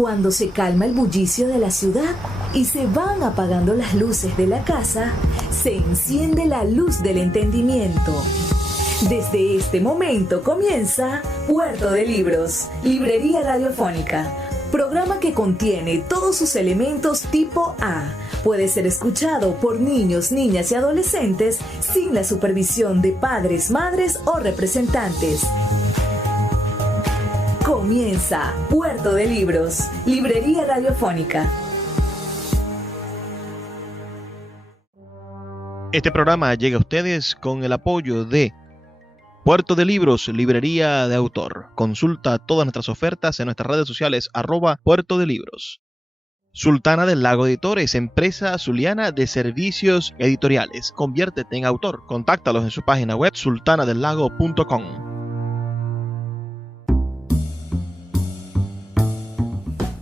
Cuando se calma el bullicio de la ciudad y se van apagando las luces de la casa, se enciende la luz del entendimiento. Desde este momento comienza Puerto de Libros, Librería Radiofónica, programa que contiene todos sus elementos tipo A. Puede ser escuchado por niños, niñas y adolescentes sin la supervisión de padres, madres o representantes. Comienza Puerto de Libros, Librería Radiofónica. Este programa llega a ustedes con el apoyo de Puerto de Libros, Librería de Autor. Consulta todas nuestras ofertas en nuestras redes sociales @Puerto de Libros. Sultana del Lago Editores, empresa zuliana de servicios editoriales. Conviértete en autor. Contáctalos en su página web sultanadelago.com.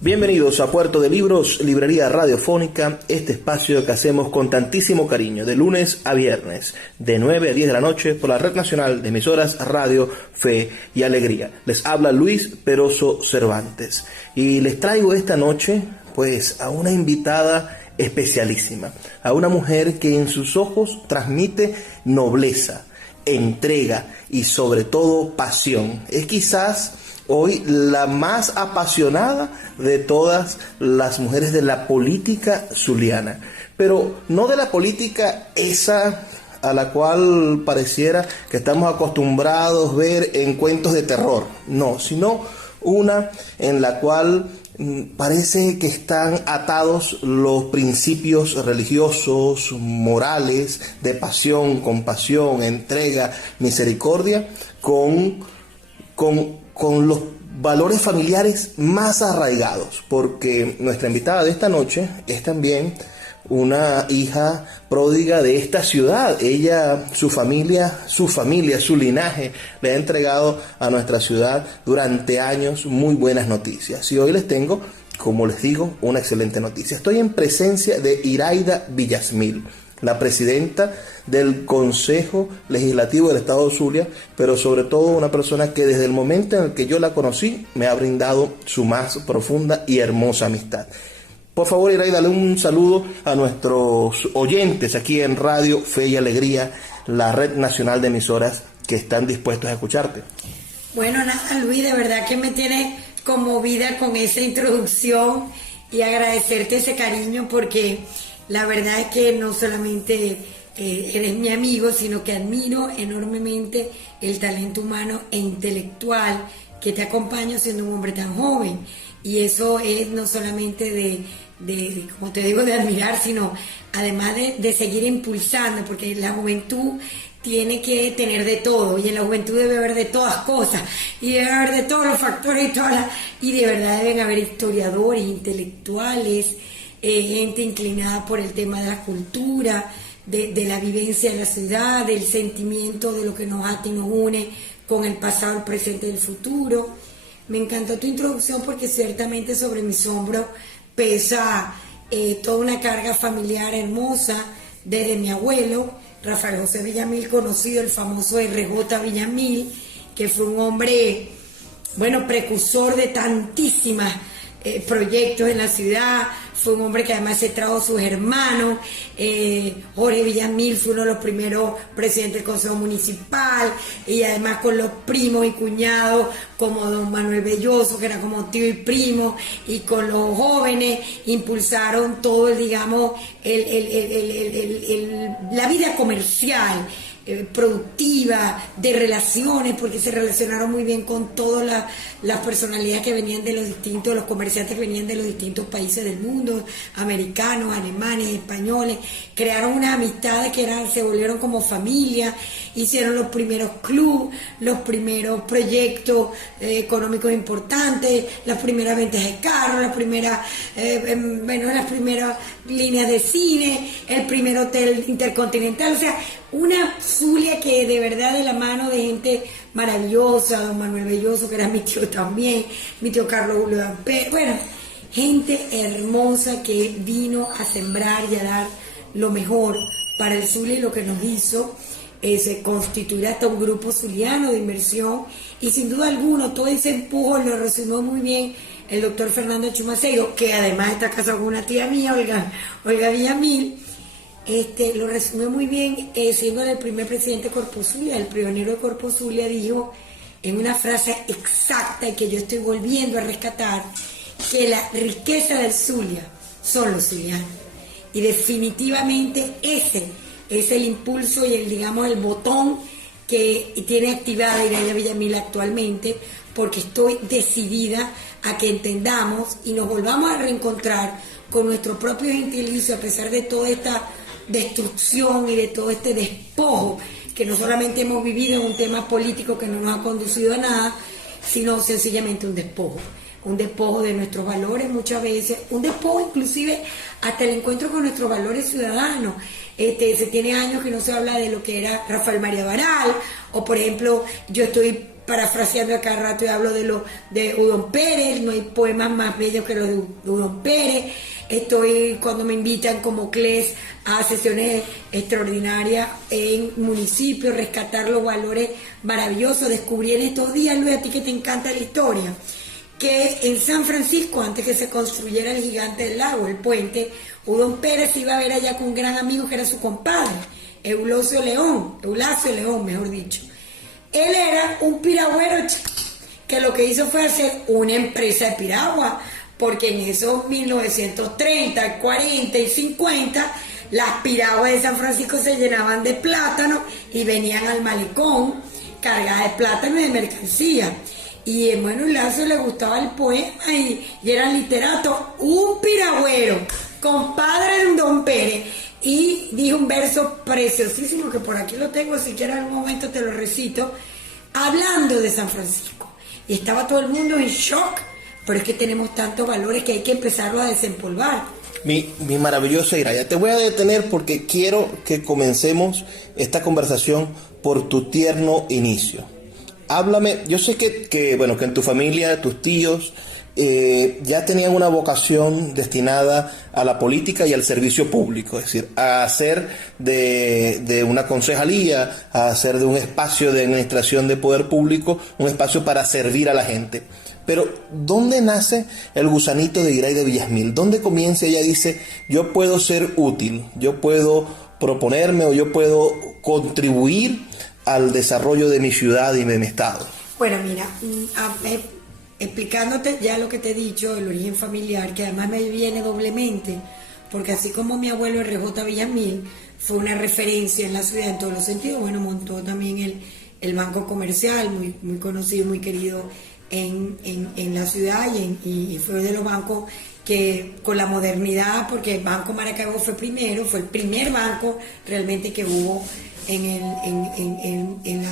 Bienvenidos a Puerto de Libros, Librería Radiofónica, este espacio que hacemos con tantísimo cariño, de lunes a viernes, de 9 a 10 de la noche, por la Red Nacional de Emisoras Radio, Fe y Alegría. Les habla Luis Peroso Cervantes y les traigo esta noche, pues, a una invitada especialísima, a una mujer que en sus ojos transmite nobleza, entrega y sobre todo pasión. Es quizás hoy la más apasionada de todas las mujeres de la política zuliana, pero no de la política esa a la cual pareciera que estamos acostumbrados a ver en cuentos de terror, no, sino una en la cual parece que están atados los principios religiosos, morales, de pasión, compasión, entrega, misericordia, con los valores familiares más arraigados, porque nuestra invitada de esta noche es también una hija pródiga de esta ciudad. Ella, su familia, su linaje le ha entregado a nuestra ciudad durante años muy buenas noticias. Y hoy les tengo, como les digo, una excelente noticia. Estoy en presencia de Iraida Villasmil, la presidenta del Consejo Legislativo del Estado de Zulia, pero sobre todo una persona que desde el momento en el que yo la conocí me ha brindado su más profunda y hermosa amistad. Por favor, Iraida, dale un saludo a nuestros oyentes aquí en Radio Fe y Alegría, la Red Nacional de Emisoras que están dispuestos a escucharte. Bueno, nada, Luis, de verdad que me tiene conmovida con esa introducción y agradecerte ese cariño, porque la verdad es que no solamente eres mi amigo, sino que admiro enormemente el talento humano e intelectual que te acompaña siendo un hombre tan joven. Y eso es no solamente de como te digo, de admirar, sino además de seguir impulsando, porque la juventud tiene que tener de todo, y en la juventud debe haber de todas cosas, y debe haber de todos los factores y de verdad deben haber historiadores, intelectuales, gente inclinada por el tema de la cultura, de la vivencia de la ciudad, del sentimiento de lo que nos ata y nos une con el pasado, el presente y el futuro. Me encantó tu introducción, porque ciertamente sobre mis hombros pesa toda una carga familiar hermosa, desde mi abuelo, Rafael José Villamil, conocido el famoso RJ Villamil, que fue un hombre, bueno, precursor de tantísimas proyectos en la ciudad. Fue un hombre que además se trajo a sus hermanos. Jorge Villamil fue uno de los primeros presidentes del Consejo Municipal, y además con los primos y cuñados como don Manuel Belloso, que era como tío y primo, y con los jóvenes impulsaron todo, digamos, la vida comercial, productiva, de relaciones, porque se relacionaron muy bien con todas las personalidades que venían de los comerciantes que venían de los distintos países del mundo, americanos, alemanes, españoles. Crearon unas amistades que se volvieron como familia, hicieron los primeros clubes, los primeros proyectos económicos importantes, las primeras ventas de carros, las primeras líneas de cine, el primer hotel intercontinental. O sea, una Zulia que de verdad, de la mano de gente maravillosa, don Manuel Belloso, que era mi tío también, mi tío Carlos Julio Ampero, bueno, gente hermosa que vino a sembrar y a dar lo mejor para el Zulia, y lo que nos hizo se constituirá hasta un grupo zuliano de inversión, y sin duda alguna todo ese empujo lo resumió muy bien el doctor Fernando Chumaceiro, que además está casado con una tía mía, Olga Villamil. Lo resumió muy bien, siendo el primer presidente de Corpo Zulia, el pionero de Corpo Zulia, dijo en una frase exacta y que yo estoy volviendo a rescatar, que la riqueza del Zulia son los zulianos. Y definitivamente ese es el impulso y el botón que tiene activada Iraya Villamil actualmente, porque estoy decidida a que entendamos y nos volvamos a reencontrar con nuestro propio gentilicio, a pesar de toda esta destrucción y de todo este despojo que no solamente hemos vivido en un tema político que no nos ha conducido a nada, sino sencillamente un despojo de nuestros valores muchas veces, un despojo inclusive hasta el encuentro con nuestros valores ciudadanos. Se tiene años que no se habla de lo que era Rafael María Baral, o por ejemplo, yo estoy parafraseando a cada rato y hablo de Udón Pérez, no hay poemas más bellos que los de Udón Pérez. Cuando me invitan como CLES a sesiones extraordinarias en municipios, rescatar los valores maravillosos. Descubrí en estos días, Luis, a ti que te encanta la historia, que en San Francisco, antes que se construyera el Gigante del Lago, el puente, Udón Pérez iba a ver allá con un gran amigo que era su compadre, Eulasio León, mejor dicho. Él era un piragüero que lo que hizo fue hacer una empresa de piragua, porque en esos 1930, 40 y 50, las piraguas de San Francisco se llenaban de plátano y venían al malecón cargadas de plátano y de mercancía. Y bueno, Eulasio le gustaba el poema y era literato, un piragüero, compadre de Udón Pérez, y dijo un verso preciosísimo que por aquí lo tengo, si quieres en algún momento te lo recito, hablando de San Francisco. Y estaba todo el mundo en shock, pero es que tenemos tantos valores que hay que empezarlo a desempolvar. Mi maravillosa Iraya, te voy a detener porque quiero que comencemos esta conversación por tu tierno inicio. Háblame, yo sé que en tu familia, tus tíos, ya tenían una vocación destinada a la política y al servicio público, es decir, a hacer de una concejalía, a hacer de un espacio de administración de poder público, un espacio para servir a la gente. Pero, ¿dónde nace el gusanito de Iraya Villamil? ¿Dónde comienza? Ella dice, yo puedo ser útil, yo puedo proponerme o yo puedo contribuir al desarrollo de mi ciudad y de mi estado. Bueno, mira, explicándote ya lo que te he dicho, el origen familiar, que además me viene doblemente, porque así como mi abuelo R.J. Villamil fue una referencia en la ciudad en todos los sentidos, bueno, montó también el Banco Comercial, muy, muy conocido, muy querido en la ciudad, y fue de los bancos que con la modernidad, porque el Banco Maracaibo fue el primer banco realmente que hubo en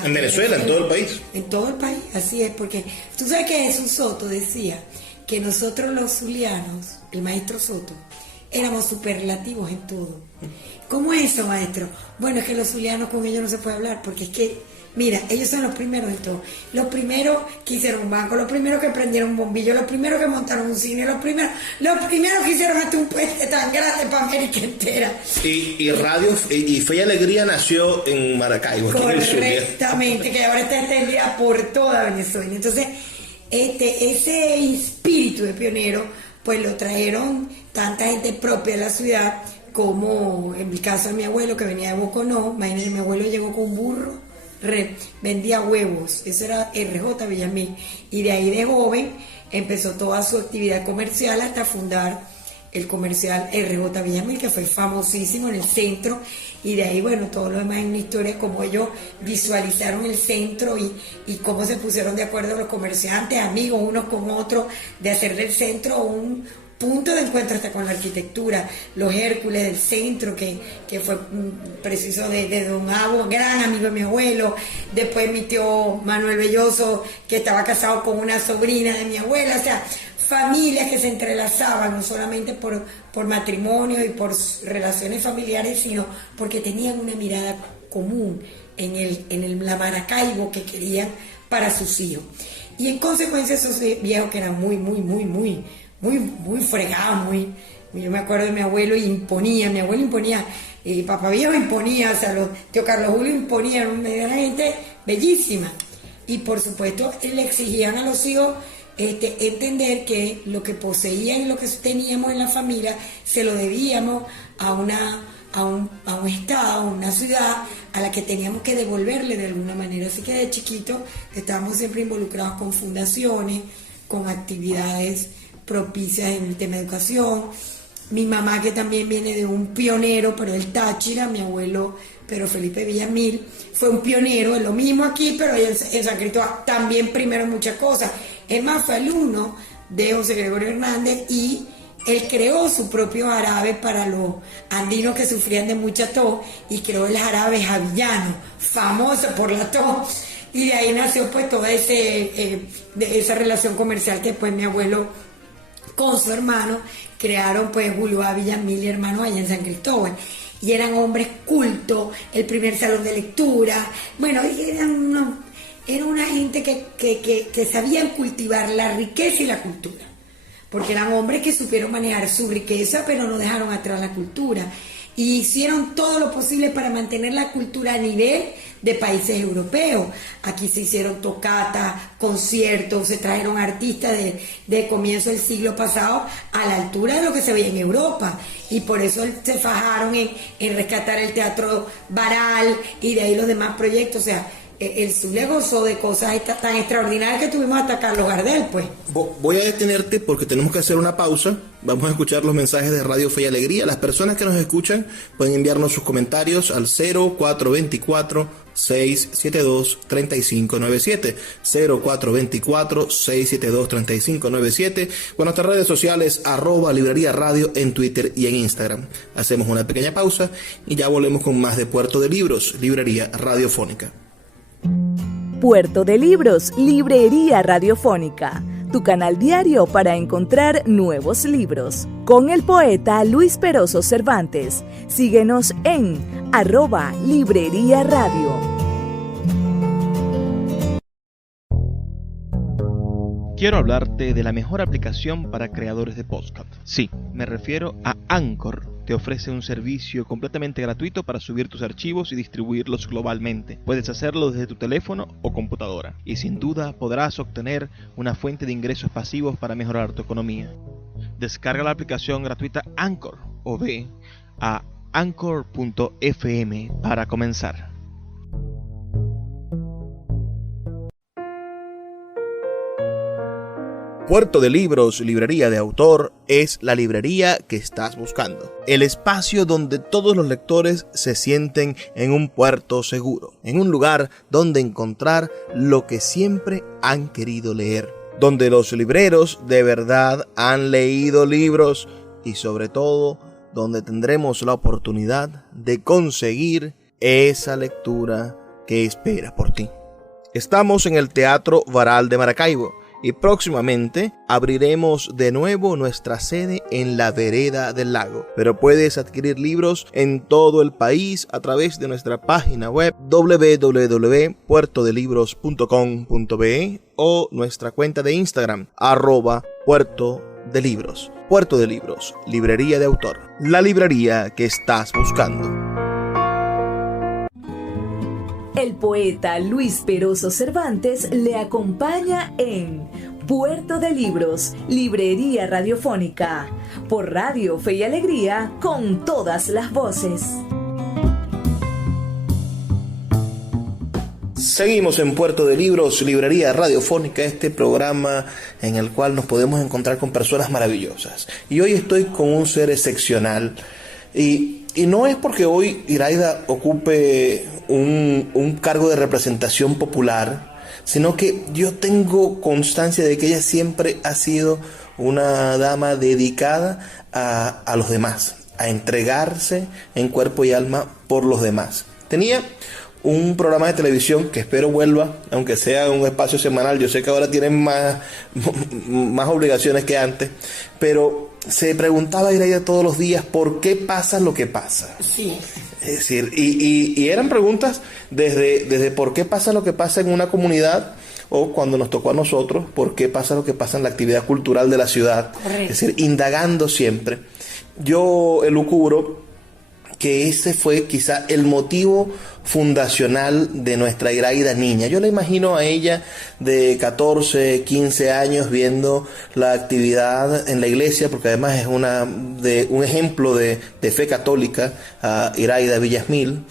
Venezuela, en todo el país. En todo el país, así es, porque tú sabes que Jesús Soto decía que nosotros los zulianos, el maestro Soto, éramos superlativos en todo. ¿Cómo es eso, maestro? Bueno, es que los zulianos con ellos no se puede hablar, porque es que mira, ellos son los primeros en todo. Los primeros que hicieron un banco, los primeros que prendieron un bombillo, los primeros que montaron un cine, los primeros que hicieron hasta un puente tan grande para América entera. Y Radio y Fe y Alegría nació en Maracaibo. Correctamente, que ahora está extendida por toda Venezuela. Entonces, ese espíritu de pionero, pues lo trajeron tanta gente propia de la ciudad, como en mi caso de mi abuelo, que venía de Boconó. Imagínense, mi abuelo llegó con un burro, vendía huevos, eso era R.J. Villamil, y de ahí de joven empezó toda su actividad comercial hasta fundar el comercial R.J. Villamil, que fue famosísimo en el centro, y de ahí, bueno, todo lo demás en una historia, como ellos visualizaron el centro y cómo se pusieron de acuerdo los comerciantes, amigos unos con otros, de hacer del centro un punto de encuentro hasta con la arquitectura. Los Hércules del centro, que fue preciso de don Abo, gran amigo de mi abuelo. Después mi tío Manuel Belloso, que estaba casado con una sobrina de mi abuela. O sea, familias que se entrelazaban, no solamente por matrimonio y por relaciones familiares, sino porque tenían una mirada común en la Maracaibo que querían para sus hijos. Y en consecuencia esos viejos que eran muy fregados, yo me acuerdo de mi abuelo, mi abuelo imponía Papá Viejo imponía, o sea, tío Carlos Julio imponía, una gente bellísima. Y por supuesto le exigían a los hijos entender que lo que poseían y lo que teníamos en la familia se lo debíamos a un estado, a una ciudad a la que teníamos que devolverle de alguna manera. Así que de chiquito estábamos siempre involucrados con fundaciones, con actividades propicias en el tema de educación. Mi mamá, que también viene de un pionero, pero el Táchira, mi abuelo Pedro Felipe Villamil, fue un pionero, es lo mismo aquí, pero en San Cristóbal también primero en muchas cosas. Es más, fue alumno de José Gregorio Hernández y él creó su propio jarabe para los andinos que sufrían de mucha tos y creó el jarabe javillano, famoso por la tos. Y de ahí nació pues toda esa relación comercial que pues mi abuelo con su hermano crearon pues Julio A. Villamil y hermano allá en San Cristóbal. Y eran hombres cultos, el primer salón de lectura. Bueno, era una gente que sabían cultivar la riqueza y la cultura. Porque eran hombres que supieron manejar su riqueza, pero no dejaron atrás la cultura. Y hicieron todo lo posible para mantener la cultura a nivel de países europeos. Aquí se hicieron tocatas, conciertos, se trajeron artistas de comienzo del siglo pasado a la altura de lo que se veía en Europa. Y por eso se fajaron en rescatar el Teatro Baral y de ahí los demás proyectos. O sea, el Zulia gozó de cosas tan extraordinarias que tuvimos hasta Carlos Gardel, pues. Voy a detenerte porque tenemos que hacer una pausa. Vamos a escuchar los mensajes de Radio Fe y Alegría. Las personas que nos escuchan pueden enviarnos sus comentarios al 0424-672-3597. 0424-672-3597. Con nuestras redes sociales, @Librería Radio en Twitter y en Instagram. Hacemos una pequeña pausa y ya volvemos con más de Puerto de Libros, Librería Radiofónica. Puerto de Libros, Librería Radiofónica, tu canal diario para encontrar nuevos libros. Con el poeta Luis Peroso Cervantes. Síguenos en @Librería Radio. Quiero hablarte de la mejor aplicación para creadores de podcast. Sí, me refiero a Anchor. Te ofrece un servicio completamente gratuito para subir tus archivos y distribuirlos globalmente. Puedes hacerlo desde tu teléfono o computadora. Y sin duda podrás obtener una fuente de ingresos pasivos para mejorar tu economía. Descarga la aplicación gratuita Anchor o ve a anchor.fm para comenzar. Puerto de Libros, Librería de Autor, es la librería que estás buscando. El espacio donde todos los lectores se sienten en un puerto seguro, en un lugar donde encontrar lo que siempre han querido leer, donde los libreros de verdad han leído libros y sobre todo donde tendremos la oportunidad de conseguir esa lectura que espera por ti. Estamos en el Teatro Baral de Maracaibo. Y próximamente abriremos de nuevo nuestra sede en la Vereda del Lago. Pero puedes adquirir libros en todo el país a través de nuestra página web www.puertodelibros.com.be o nuestra cuenta de Instagram @puertodelibros. Puerto de Libros, Librería de Autor, la librería que estás buscando. El poeta Luis Peroso Cervantes le acompaña en Puerto de Libros, Librería Radiofónica, por Radio Fe y Alegría, con todas las voces. Seguimos en Puerto de Libros, Librería Radiofónica, este programa en el cual nos podemos encontrar con personas maravillosas. Y hoy estoy con un ser excepcional. Y no es porque hoy Iraida ocupe un cargo de representación popular, sino que yo tengo constancia de que ella siempre ha sido una dama dedicada a los demás, a entregarse en cuerpo y alma por los demás. Tenía un programa de televisión que espero vuelva, aunque sea un espacio semanal. Yo sé que ahora tienen más obligaciones que antes, pero se preguntaba Iraida todos los días por qué pasa lo que pasa. Sí. Es decir, y eran preguntas desde por qué pasa lo que pasa en una comunidad, o cuando nos tocó a nosotros, por qué pasa lo que pasa en la actividad cultural de la ciudad. Correcto. Es decir, indagando siempre. Yo elucubro que ese fue quizá el motivo fundacional de nuestra Iraida niña. Yo la imagino a ella de 14, 15 años viendo la actividad en la iglesia, porque además es un ejemplo de fe católica, a Iraida Villasmil,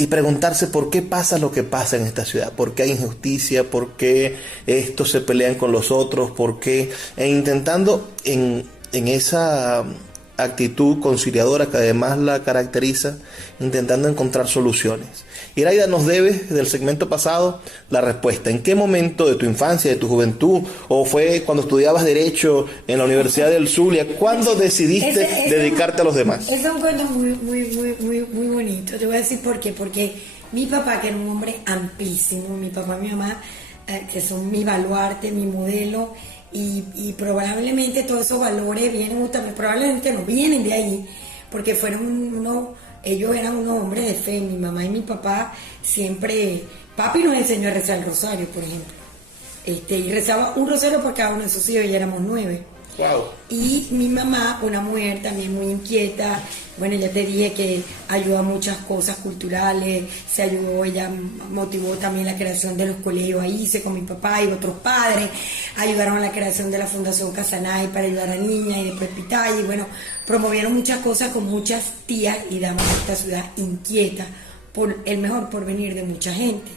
y preguntarse por qué pasa lo que pasa en esta ciudad, por qué hay injusticia, por qué estos se pelean con los otros, por qué, e intentando en esa actitud conciliadora que además la caracteriza, intentando encontrar soluciones. Iraida, nos debes del segmento pasado la respuesta. ¿En qué momento de tu infancia, de tu juventud, o fue cuando estudiabas Derecho en la Universidad del Zulia, cuándo decidiste dedicarte a los demás? Es un cuento muy bonito. Te voy a decir por qué. Porque mi papá, que era un hombre amplísimo, mi papá y mi mamá, que son mi baluarte, mi modelo, y probablemente todos esos valores vienen, probablemente no vienen de ahí, porque ellos eran unos hombres de fe. Mi mamá y mi papá siempre, papi nos enseñó a rezar el rosario, por ejemplo, y rezaba un rosario por cada uno de sus hijos, y éramos 9. Wow. Y mi mamá, una mujer también muy inquieta, bueno, ya te dije que ayudó a muchas cosas culturales, ella motivó también la creación de los colegios AICE con mi papá y otros padres, ayudaron a la creación de la Fundación Casanay para ayudar a niñas, y después Pitaya, y bueno, promovieron muchas cosas con muchas tías y damas de esta ciudad inquieta por el mejor porvenir de mucha gente.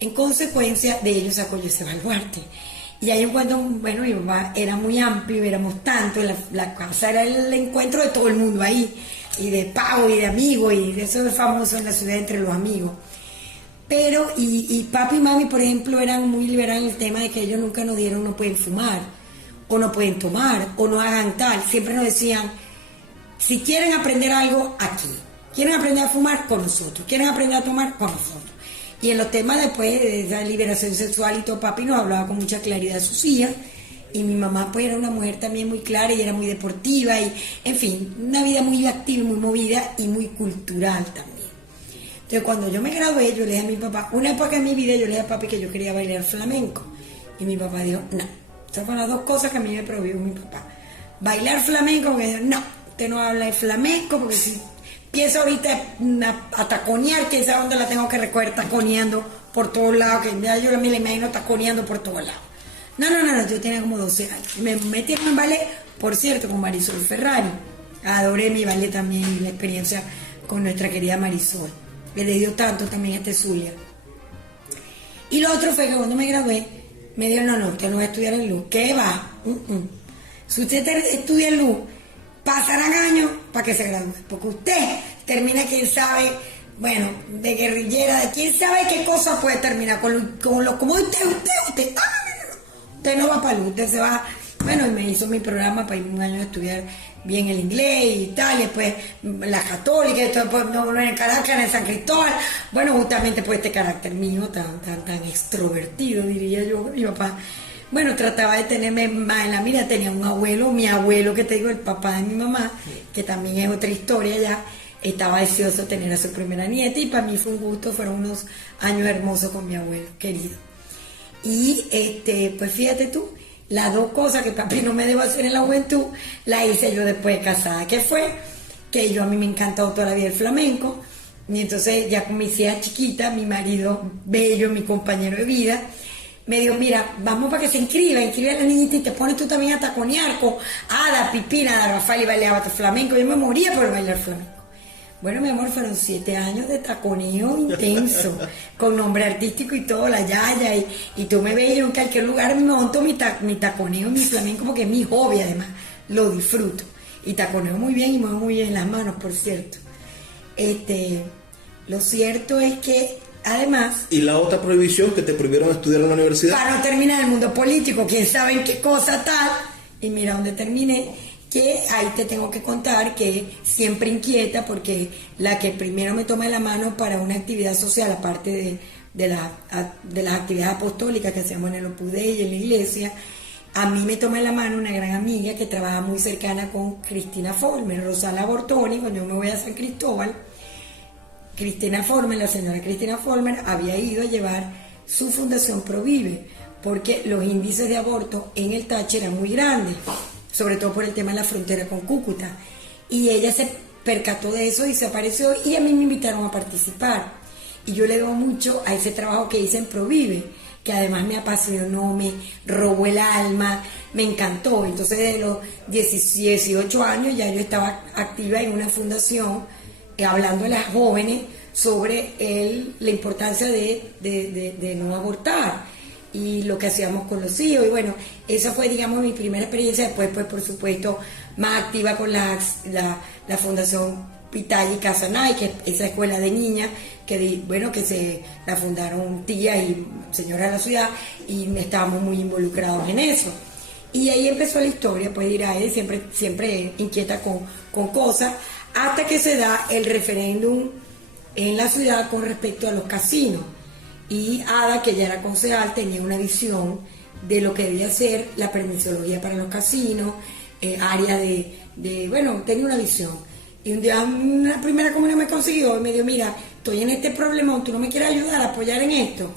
En consecuencia de ellos sacó yo ese baluarte. Y ahí encuentro, bueno, mi papá era muy amplio, éramos tantos, la casa era el encuentro de todo el mundo ahí, y de pago y de amigos, y eso es famoso en la ciudad entre los amigos. Pero, y papi y mami, por ejemplo, eran muy liberales en el tema de que ellos nunca nos dieron no pueden fumar, o no pueden tomar, o no hagan tal. Siempre nos decían, si quieren aprender algo, aquí. Quieren aprender a fumar, con nosotros. Quieren aprender a tomar, con nosotros. Y en los temas después de esa liberación sexual y todo, papi nos hablaba con mucha claridad de sus hijas, y mi mamá pues era una mujer también muy clara y era muy deportiva, y en fin, una vida muy activa y muy movida y muy cultural también. Entonces cuando yo me gradué, yo le dije a mi papá, una época en mi vida yo le dije a papi que yo quería bailar flamenco, y mi papá dijo, no, esas fueron las dos cosas que a mí me prohibió mi papá. Bailar flamenco, me dijo, no, usted no habla de flamenco, porque si empiezo ahorita a taconear, quién sabe dónde la tengo que recoger taconeando por todos lados, que ya yo me la imagino taconeando por todos lados. No, yo tenía como 12 años. Me metieron en ballet, por cierto, con Marisol Ferrari. Adoré mi ballet también, y la experiencia con nuestra querida Marisol, que le dio tanto también a Zulia. Y lo otro fue que cuando me gradué, me dijeron, no, usted no va a estudiar en Luz. ¿Qué va? Si usted estudia en Luz, pasarán años para que se gradúe, porque usted termina, quién sabe, bueno, de guerrillera, de quién sabe qué cosa puede terminar como usted no va para Luz, usted se va. Bueno, y me hizo mi programa para irme un año a estudiar bien el inglés y tal, y después la católica, y después no en Caracas, en San Cristóbal. Bueno, justamente por este carácter mío tan extrovertido, diría yo, mi papá. Bueno, trataba de tenerme más en la mira. Tenía un abuelo, mi abuelo, que te digo, el papá de mi mamá, que también es otra historia ya, estaba deseoso de tener a su primera nieta, y para mí fue un gusto, fueron unos años hermosos con mi abuelo querido. Y pues fíjate tú, las dos cosas que papi no me dejó hacer en la juventud, las hice yo después de casada, que fue que a mí me encantó toda la vida el flamenco, y entonces ya con mis hijas chiquitas, mi marido bello, mi compañero de vida, me dijo, mira, vamos para que se inscriba a la niñita, y te pones tú también a taconear con Ada, Pipina, Ada Rafael, y bailaba flamenco. Yo me moría por bailar flamenco. Bueno, mi amor, fueron 7 años de taconeo intenso, con nombre artístico y todo, la yaya, y tú me ves yo en cualquier lugar, me monto mi taconeo, mi flamenco, porque es mi hobby además, lo disfruto. Y taconeo muy bien y muevo muy bien las manos, por cierto. Lo cierto es que además... ¿Y la otra prohibición que te prohibieron estudiar en la universidad? Para no terminar en el mundo político, quién sabe en qué cosa tal. Y mira dónde terminé, que ahí te tengo que contar que siempre inquieta, porque la que primero me toma la mano para una actividad social, aparte de las actividades apostólicas que hacíamos en el Opus Dei y en la iglesia, a mí me toma la mano una gran amiga que trabaja muy cercana con Cristina Former, Rosala Bortoni. Cuando yo me voy a San Cristóbal, Cristina Former, la señora Cristina Former, había ido a llevar su fundación Provive, porque los índices de aborto en el Táchira eran muy grandes, sobre todo por el tema de la frontera con Cúcuta. Y ella se percató de eso y se apareció y a mí me invitaron a participar. Y yo le debo mucho a ese trabajo que hice en Provive, que además me apasionó, me robó el alma, me encantó. Entonces de los 18 años ya yo estaba activa en una fundación hablando a las jóvenes sobre la importancia de no abortar y lo que hacíamos con los hijos. Y bueno, esa fue, digamos, mi primera experiencia. Después, pues, por supuesto, más activa con la Fundación Pitaya y Casanay, que es esa escuela de niñas que se la fundaron tía y señora de la ciudad, y estábamos muy involucrados en eso. Y ahí empezó la historia, pues dirá, siempre inquieta con cosas, hasta que se da el referéndum en la ciudad con respecto a los casinos. Y Ada, que ya era concejal, tenía una visión de lo que debía ser la permisología para los casinos, área tenía una visión. Y un día una primera comunidad me consiguió y me dijo, mira, estoy en este problema, ¿tú no me quieres ayudar a apoyar en esto?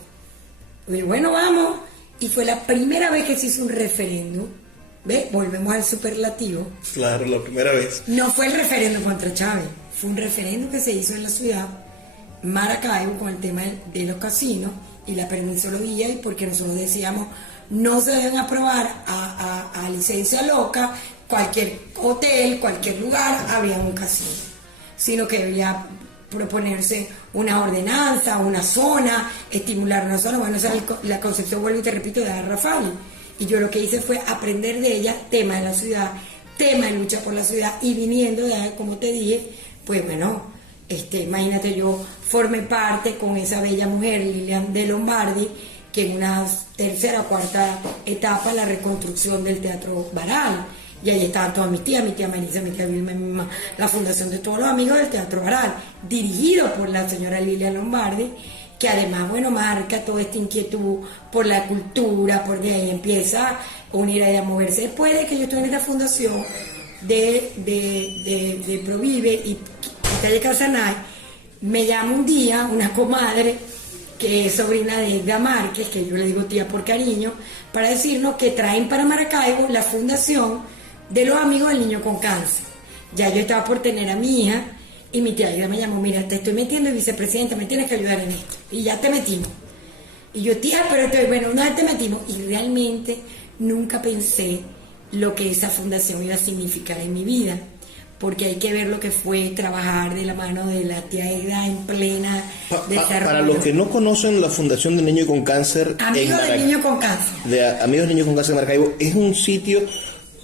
Y yo, bueno, vamos. Y fue la primera vez que se hizo un referéndum. ¿Ves? Volvemos al superlativo. Claro, la primera vez. No fue el referéndum contra Chávez, fue un referéndum que se hizo en la ciudad Maracaibo con el tema de los casinos y la permisología, y porque nosotros decíamos, no se deben aprobar a licencia loca cualquier hotel, cualquier lugar, habría un casino, sino que debería proponerse una ordenanza, una zona, estimular una zona. Bueno, esa es la concepción, vuelvo y te repito, de Rafali. Y yo lo que hice fue aprender de ella, tema de la ciudad, tema de lucha por la ciudad, y viniendo de ahí, como te dije, pues bueno, imagínate, yo formé parte con esa bella mujer, Lilian de Lombardi, que en una tercera o cuarta etapa, la reconstrucción del Teatro Baral. Y ahí estaban todas mis tías, mi tía Marisa, mi tía Vilma, mi mamá, la fundación de todos los amigos del Teatro Baral, dirigido por la señora Lilian Lombardi, que además, bueno, marca toda esta inquietud por la cultura, por de ahí empieza a unir a moverse. Después de que yo estuve en esta fundación de Provive y Calle Casanay, me llama un día una comadre, que es sobrina de Edda Márquez, que yo le digo tía por cariño, para decirnos que traen para Maracaibo la fundación de los amigos del niño con cáncer. Ya yo estaba por tener a mi hija, y mi tía Aida me llamó, mira, te estoy metiendo de vicepresidenta, me tienes que ayudar en esto. Y ya te metimos. Y yo, tía, pero bueno, una vez te metimos. Y realmente nunca pensé lo que esa fundación iba a significar en mi vida, porque hay que ver lo que fue trabajar de la mano de la tía Aida en plena desarrollo. Para los que no conocen la Fundación del Niño con Cáncer, Amigos del Niño con Cáncer. Amigos del Niño con Cáncer de Maracaibo, es un sitio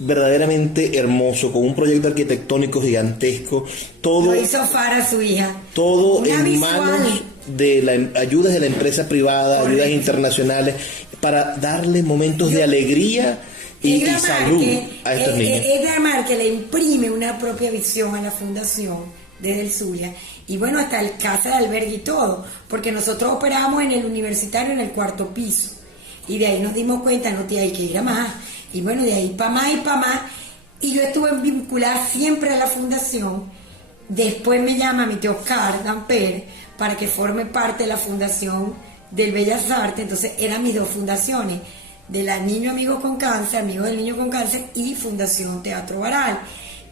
verdaderamente hermoso, con un proyecto arquitectónico gigantesco, todo lo hizo Fara, su hija, todo en visual. manos de ayudas de la empresa privada, correcto, ayudas internacionales, para darle momentos de alegría y salud a estos niños. Edgar Márquez le imprime una propia visión a la fundación desde el Zulia, y bueno, hasta el casa de albergue y todo, porque nosotros operábamos en el universitario en el 4º piso, y de ahí nos dimos cuenta, no tía, hay que ir a más. Y bueno, de ahí para más y para más. Y yo estuve vinculada siempre a la fundación. Después me llama mi tío Oscar Damper para que forme parte de la fundación del Bellas Artes. Entonces eran mis dos fundaciones, de la Niño Amigo con Cáncer, Amigos del Niño con Cáncer, y Fundación Teatro Baral.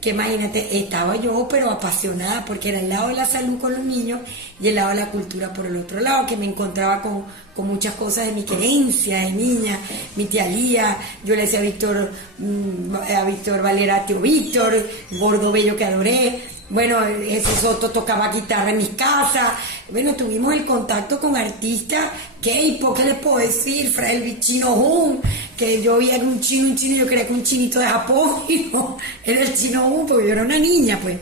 Que imagínate, estaba yo pero apasionada, porque era el lado de la salud con los niños y el lado de la cultura por el otro lado, que me encontraba con muchas cosas de mi querencia de niña, mi tía Lía, yo le decía a Víctor Valera, tío Víctor, gordo bello que adoré. Bueno, ese Soto tocaba guitarra en mis casas. Bueno, tuvimos el contacto con artistas, ¿qué les puedo decir? El Chino Hun, que yo vi un chino, yo creía que un chinito de Japón, y no, era el Chino Hun, porque yo era una niña, pues.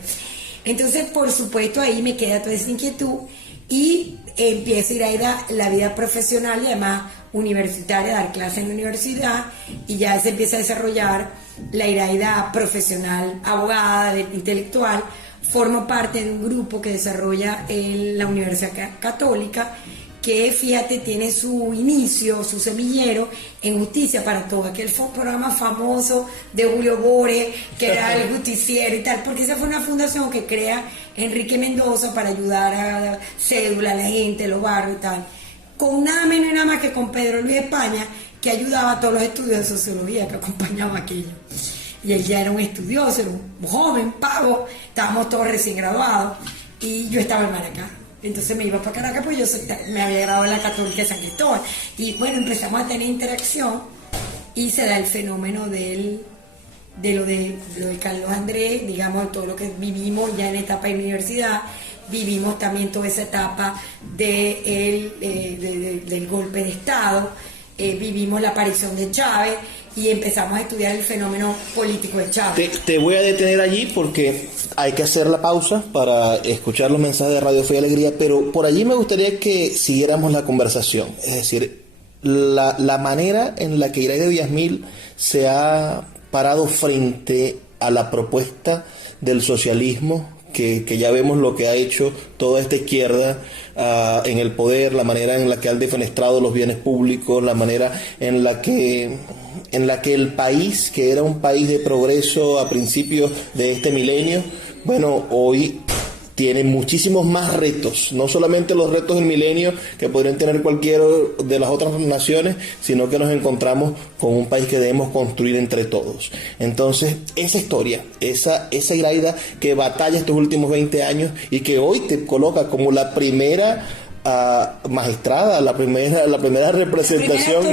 Entonces, por supuesto, ahí me queda toda esa inquietud, y empiezo a ir a la vida profesional y además universitaria, a dar clases en la universidad, y ya se empieza a desarrollar la iraida profesional, abogada, intelectual. Formo parte de un grupo que desarrolla en la Universidad Católica, que fíjate, tiene su inicio, su semillero en Justicia para Todos, aquel fue un programa famoso de Julio Bore, que era el justiciero y tal, porque esa fue una fundación que crea Enrique Mendoza para ayudar a cédula, a la gente, los barrios y tal, con nada menos y nada más que con Pedro Luis España, que ayudaba a todos los estudios de sociología que acompañaba aquello. y él ya era un estudioso, era un joven, pavo, estábamos todos recién graduados, y yo estaba en Maracá. Entonces me iba para Caracas, pues me había graduado en la Católica de San Cristóbal. Y bueno, empezamos a tener interacción y se da el fenómeno de lo de Carlos Andrés, digamos, todo lo que vivimos ya en la etapa de universidad. Vivimos también toda esa etapa del golpe de Estado, vivimos la aparición de Chávez y empezamos a estudiar el fenómeno político de Chávez. Te voy a detener allí porque hay que hacer la pausa para escuchar los mensajes de Radio Fe y Alegría, pero por allí me gustaría que siguiéramos la conversación. Es decir, la manera en la que Iraida Villasmil se ha parado frente a la propuesta del socialismo, que ya vemos lo que ha hecho toda esta izquierda en el poder, la manera en la que han defenestrado los bienes públicos, la manera en la que el país, que era un país de progreso a principios de este milenio, bueno, hoy tiene muchísimos más retos, no solamente los retos del milenio que podrían tener cualquiera de las otras naciones, sino que nos encontramos con un país que debemos construir entre todos. Entonces, esa historia, esa Iraida que batalla estos últimos 20 años y que hoy te coloca como la primera magistrada, la primera representación,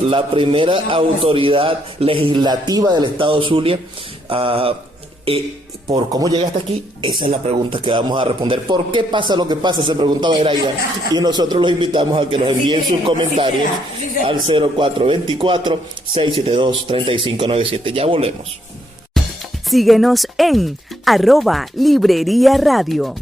la primera autoridad legislativa del Estado Zulia. Por cómo llega hasta aquí, esa es la pregunta que vamos a responder. ¿Por qué pasa lo que pasa? Se preguntaba Iraida, y nosotros los invitamos a que nos envíen sus comentarios al 0424-672-3597. Ya volvemos. Síguenos en @Librería Radio.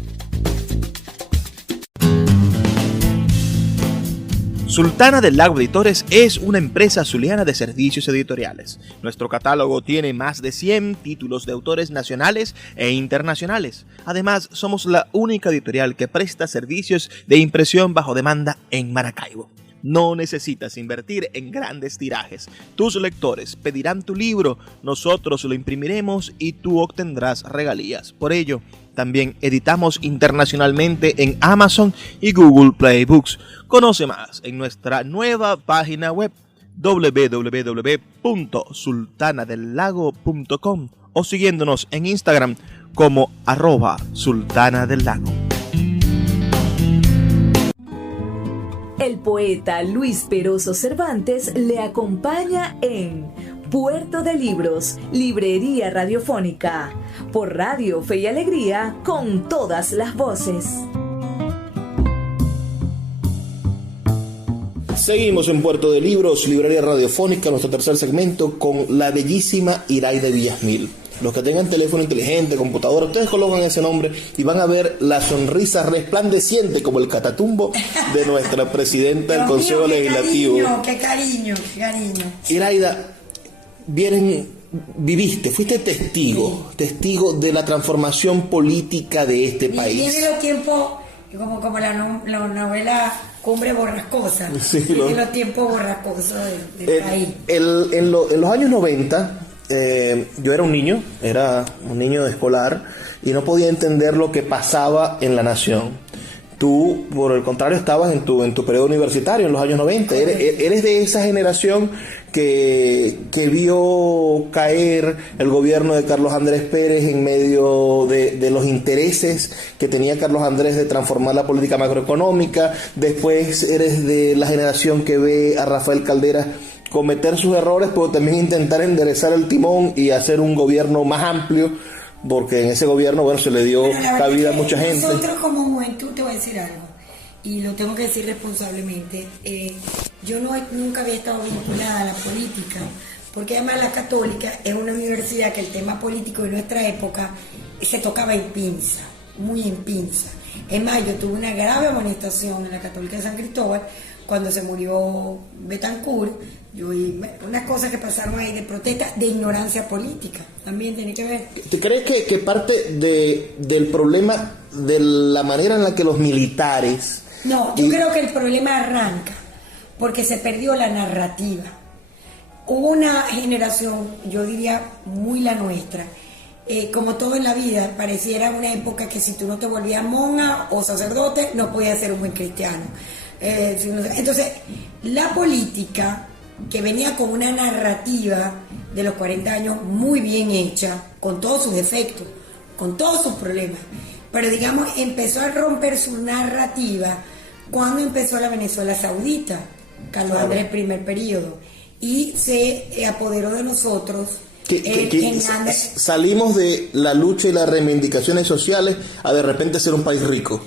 Sultana del Lago Editores es una empresa zuliana de servicios editoriales. Nuestro catálogo tiene más de 100 títulos de autores nacionales e internacionales. Además, somos la única editorial que presta servicios de impresión bajo demanda en Maracaibo. No necesitas invertir en grandes tirajes. Tus lectores pedirán tu libro, nosotros lo imprimiremos y tú obtendrás regalías. Por ello, también editamos internacionalmente en Amazon y Google Play Books. Conoce más en nuestra nueva página web www.sultanadelago.com o siguiéndonos en Instagram como @sultanadelago. El poeta Luis Peroso Cervantes le acompaña en Puerto de Libros, Librería Radiofónica, por Radio Fe y Alegría, con todas las voces. Seguimos en Puerto de Libros, Librería Radiofónica, nuestro tercer segmento con la bellísima Iraida Villasmil. Los que tengan teléfono inteligente, computadora, ustedes colocan ese nombre y van a ver la sonrisa resplandeciente como el catatumbo de nuestra presidenta del Consejo Legislativo. Qué cariño. Iraida, fuiste testigo de la transformación política de este país. Tiene los tiempos, como la novela Cumbre Borrascosa, sí, tiene los tiempos borrascosos del país. En los años 90, yo era un niño escolar y no podía entender lo que pasaba en la nación. Tú, por el contrario, estabas en tu periodo universitario en los años 90. Eres de esa generación que vio caer el gobierno de Carlos Andrés Pérez en medio de los intereses que tenía Carlos Andrés de transformar la política macroeconómica. Después eres de la generación que ve a Rafael Caldera cometer sus errores, pero también intentar enderezar el timón y hacer un gobierno más amplio, porque en ese gobierno, se le dio cabida a mucha gente. Nosotros como juventud, te voy a decir algo, y lo tengo que decir responsablemente, yo nunca había estado vinculada a la política, porque además la Católica es una universidad que el tema político de nuestra época se tocaba en pinza, muy en pinza. Es más, yo tuve una grave amonestación en la Católica de San Cristóbal cuando se murió Betancourt. Unas cosas que pasaron ahí de protesta, de ignorancia política, también tiene que ver. ¿Tú crees que parte del problema de la manera en la que los militares... No, yo creo que el problema arranca porque se perdió la narrativa. Hubo una generación, yo diría muy la nuestra, como todo en la vida, pareciera una época que si tú no te volvías monja o sacerdote, no podías ser un buen cristiano. Entonces, la política que venía con una narrativa de los 40 años muy bien hecha, con todos sus defectos, con todos sus problemas. Pero digamos, empezó a romper su narrativa cuando empezó la Venezuela Saudita, Carlos Andrés, el primer periodo, y se apoderó de nosotros. Salimos de la lucha y las reivindicaciones sociales a de repente ser un país rico.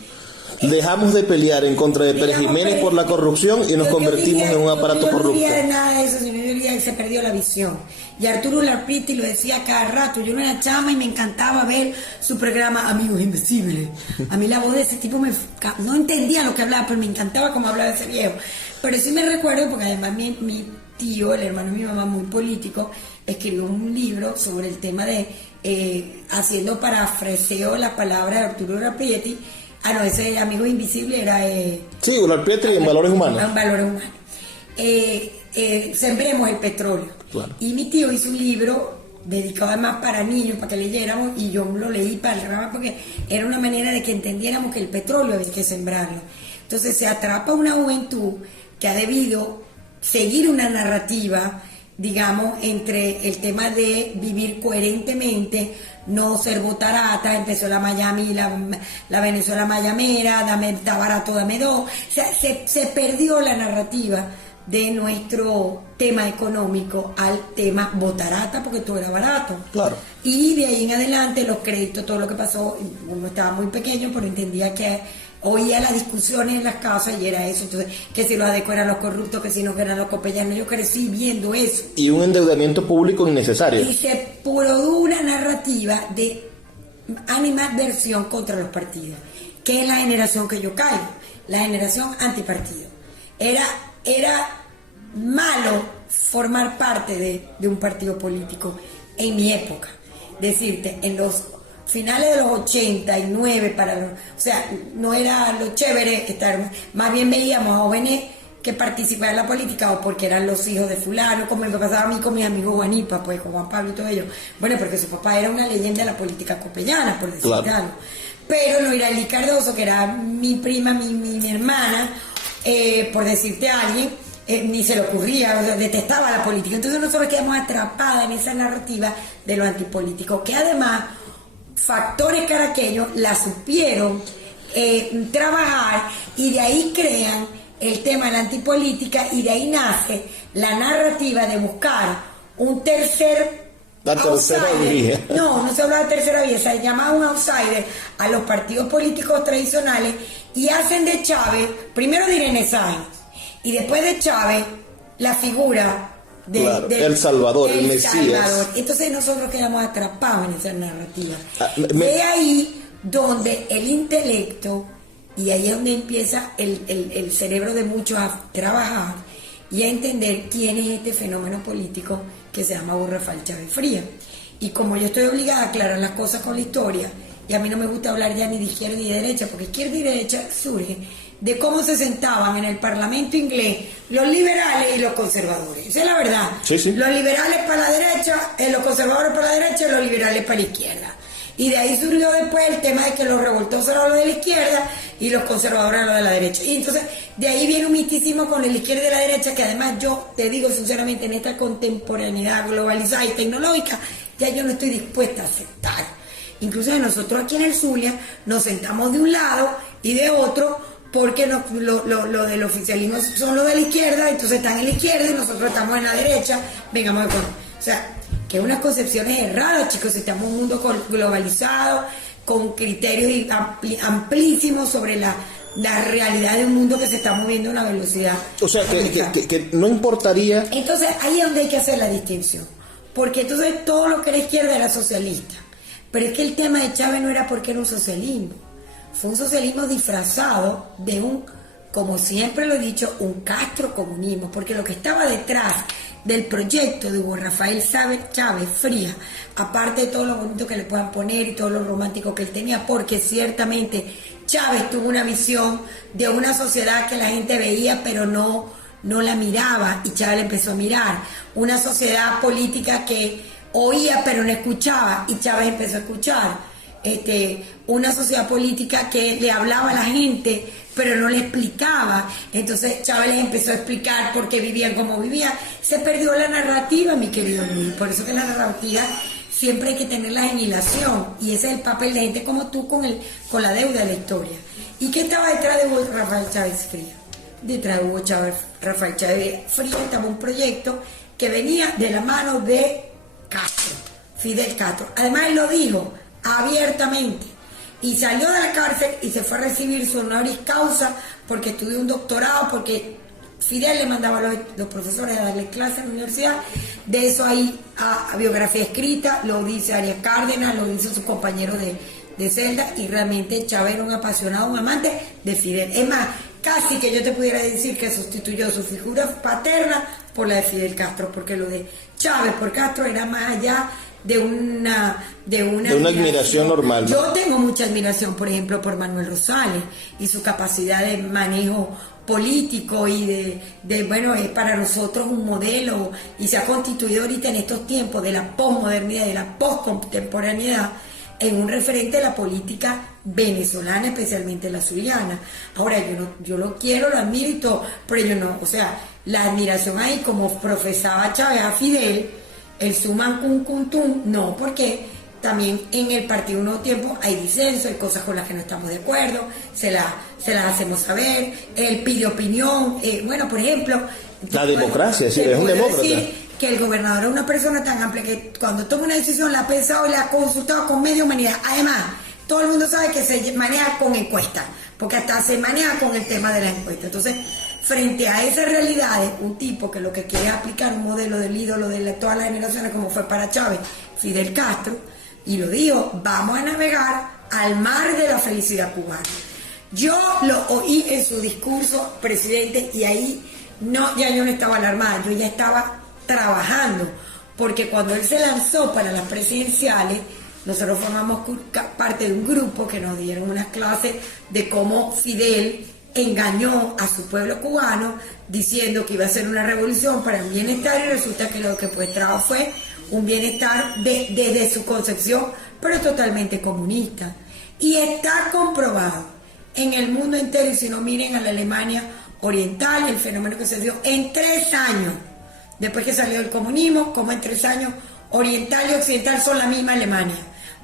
Dejamos de pelear en contra de Pérez Jiménez por la corrupción y nos convertimos en un aparato corrupto. Yo no diría de nada de eso, sino yo diría que se perdió la visión. Y Arturo Larpriti lo decía cada rato. Yo no era chama y me encantaba ver su programa Amigos Invisibles. A mí la voz de ese tipo no entendía lo que hablaba, pero me encantaba cómo hablaba ese viejo. Pero sí me recuerdo, porque además mi tío, el hermano de mi mamá, muy político, escribió un libro sobre el tema de haciendo parafraseo la palabra de Arturo Larpriti. No, ese Amigo Invisible era... sí, Larpriti en Valores Humanos. En Valores Humanos. Sembremos el petróleo. Claro. Y mi tío hizo un libro dedicado además para niños, para que leyéramos, y yo lo leí para el programa porque era una manera de que entendiéramos que el petróleo había que sembrarlo. Entonces se atrapa una juventud que ha debido seguir una narrativa, digamos, entre el tema de vivir coherentemente, no ser botarata. Empezó la Miami, la Venezuela mayamera, está barato, dame dos. O sea, se perdió la narrativa de nuestro tema económico al tema botarata, porque todo era barato. Claro. Y de ahí en adelante los créditos, todo lo que pasó, uno estaba muy pequeño, pero entendía que oía las discusiones en las casas y era eso. Entonces, que si los adecos eran los corruptos, que si no eran los copellanos. Yo crecí viendo eso. Y un endeudamiento público innecesario. Y se produjo una narrativa de animadversión contra los partidos, que es la generación que yo caigo, la generación antipartido. Era malo formar parte de un partido político en mi época. Decirte, en los finales de los 89, o sea, no era lo chévere estar, más bien veíamos a jóvenes que participaban en la política o porque eran los hijos de fulano, como me pasaba a mí con mis amigos Juanipa, pues con Juan Pablo y todo ello. Bueno, porque su papá era una leyenda de la política copellana, por decir algo. Pero no era Eli Cardoso, que era mi prima, mi hermana, por decirte a alguien, ni se le ocurría, o sea, detestaba la política. Entonces nosotros quedamos atrapadas en esa narrativa de lo antipolítico, que además factores caraqueños la supieron trabajar, y de ahí crean el tema de la antipolítica, y de ahí nace la narrativa de buscar un tercer outsider. No se habla de tercera vía, se llama un outsider a los partidos políticos tradicionales, y hacen de Chávez, primero de Irene Sáenz, y después de Chávez, la figura El Salvador, el Mesías. Salvador. Entonces nosotros quedamos atrapados en esa narrativa. De ahí donde el intelecto, y ahí es donde empieza el cerebro de muchos a trabajar y a entender quién es este fenómeno político que se llama Rafael Chávez Frías. Y como yo estoy obligada a aclarar las cosas con la historia, y a mí no me gusta hablar ya ni de izquierda ni de derecha, porque izquierda y derecha surge de cómo se sentaban en el Parlamento inglés los liberales y los conservadores. Esa es la verdad. Sí. Los liberales para la derecha, los conservadores para la derecha y los liberales para la izquierda. Y de ahí surgió después el tema de que los revoltosos eran los de la izquierda y los conservadores eran los de la derecha. Y entonces de ahí viene un misticismo con la izquierda y la derecha, que además yo te digo sinceramente, en esta contemporaneidad globalizada y tecnológica, ya yo no estoy dispuesta a aceptar. Incluso nosotros aquí en el Zulia nos sentamos de un lado y de otro, porque lo del oficialismo son los de la izquierda, entonces están en la izquierda y nosotros estamos en la derecha. Vengamos con, o sea, que unas concepciones erradas, chicos. Estamos en un mundo globalizado, con criterios amplísimos sobre la realidad de un mundo que se está moviendo a una velocidad. O sea, que no importaría. Entonces ahí es donde hay que hacer la distinción, porque entonces todo lo que era izquierda era socialista. Pero es que el tema de Chávez no era porque era un socialismo, fue un socialismo disfrazado de un, como siempre lo he dicho, un castrocomunismo, porque lo que estaba detrás del proyecto de Hugo Rafael Chávez Frías, aparte de todo lo bonito que le puedan poner y todo lo romántico que él tenía, porque ciertamente Chávez tuvo una visión de una sociedad que la gente veía pero no la miraba, y Chávez la empezó a mirar, una sociedad política que oía pero no escuchaba, y Chávez empezó a escuchar. una sociedad política que le hablaba a la gente, pero no le explicaba. Entonces Chávez les empezó a explicar por qué vivían como vivían. Se perdió la narrativa, mi querido Luis. Por eso que la narrativa siempre hay que tenerla en hilación. Y ese es el papel de gente como tú con la deuda de la historia. ¿Y qué estaba detrás de Hugo Rafael Chávez Frías? Detrás de Hugo Rafael Chávez Frías estaba un proyecto que venía de la mano de Castro, Fidel Castro. Además él lo dijo abiertamente. Y salió de la cárcel y se fue a recibir su honoris causa porque estudió un doctorado, porque Fidel le mandaba a los profesores a darle clases en la universidad. De eso hay a biografía escrita, lo dice Arias Cárdenas, lo dice su compañero de celda, y realmente Chávez era un apasionado, un amante de Fidel. Es más, casi que yo te pudiera decir que sustituyó su figura paterna por la de Fidel Castro, porque lo de Chávez por Castro era más allá de una admiración normal, ¿no? Yo tengo mucha admiración, por ejemplo, por Manuel Rosales y su capacidad de manejo político y bueno, es para nosotros un modelo, y se ha constituido ahorita en estos tiempos de la posmodernidad, de la poscontemporaneidad, en un referente de la política venezolana, especialmente la zuliana. Ahora, yo lo quiero, lo admiro y todo, pero yo no, o sea, la admiración ahí, como profesaba Chávez a Fidel, el suman cum no, porque también en el Partido Nuevo Tiempo hay disenso, hay cosas con las que no estamos de acuerdo, se las hacemos saber, él pide opinión, bueno, por ejemplo... La democracia, sí, es un demócrata. Que el gobernador es una persona tan amplia que cuando toma una decisión la ha pensado y la ha consultado con media humanidad. Además, todo el mundo sabe que se maneja con encuestas, porque hasta se maneja con el tema de la encuesta. Entonces, frente a esas realidades, un tipo que lo que quiere es aplicar un modelo del ídolo de todas las generaciones, como fue para Chávez, Fidel Castro, y lo dijo, vamos a navegar al mar de la felicidad cubana. Yo lo oí en su discurso, presidente, y ahí ya yo no estaba alarmada, yo ya estaba trabajando, porque cuando él se lanzó para las presidenciales, nosotros formamos parte de un grupo que nos dieron unas clases de cómo Fidel engañó a su pueblo cubano diciendo que iba a ser una revolución para el bienestar, y resulta que lo que pues trajo fue un bienestar desde su concepción, pero totalmente comunista. Y está comprobado en el mundo entero, y si no, miren a la Alemania Oriental, el fenómeno que se dio en 3 años, después que salió el comunismo, como en 3 años Oriental y Occidental son la misma Alemania,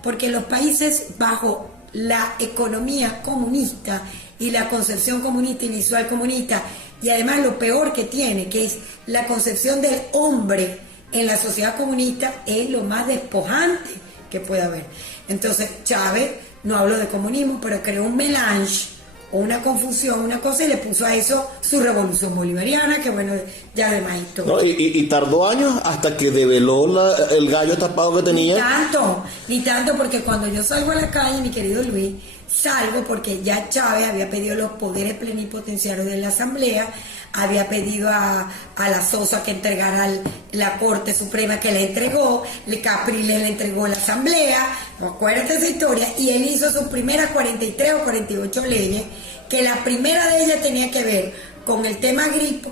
porque los países bajo la economía comunista y la concepción comunista y visual comunista, y además lo peor que tiene, que es la concepción del hombre en la sociedad comunista, es lo más despojante que puede haber. Entonces Chávez, no hablo de comunismo, pero creó un melange o una confusión, una cosa, y le puso a eso su revolución bolivariana, que bueno, ya además historia. No, y tardó años hasta que develó el gallo tapado que tenía. Ni tanto, porque cuando yo salgo a la calle, mi querido Luis, salgo porque ya Chávez había pedido los poderes plenipotenciarios de la Asamblea, había pedido a la Sosa que entregara la Corte Suprema, que le entregó, Capriles le entregó la Asamblea, acuérdate esa historia, y él hizo sus primeras 43 o 48 leyes, que la primera de ellas tenía que ver con el tema